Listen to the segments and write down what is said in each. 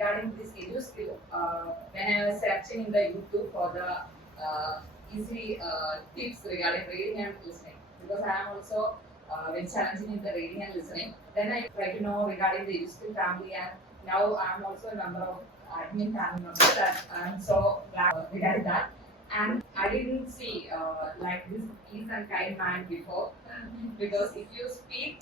regarding this EduSkill, when I was searching in the YouTube for the easy tips regarding reading and listening, because I am also very challenging in the reading and listening. Then I try to know regarding the EduSkill family, and now I am also a member of admin family member. That I am so glad regarding that. And I didn't see like this ease and kind man before, because if you speak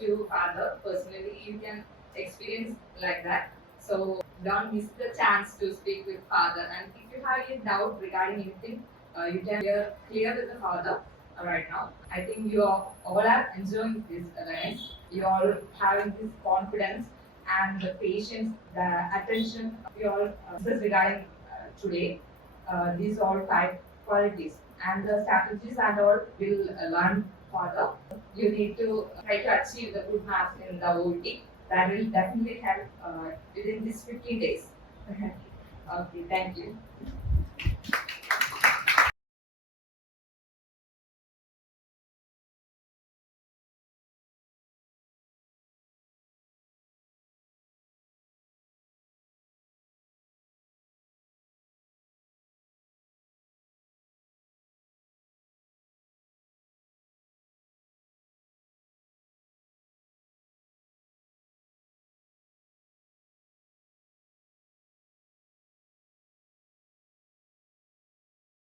to father personally, you can experience like that. So don't miss the chance to speak with father. And if you have any doubt regarding anything, you can clear with the father right now. I think you all are enjoying this awareness. You all having this confidence and the patience, the attention. You all this regarding today. These all 5 qualities and the strategies and all will learn further. You need to try to achieve the good marks in the OET. That will definitely help within these 15 days. Okay, thank you.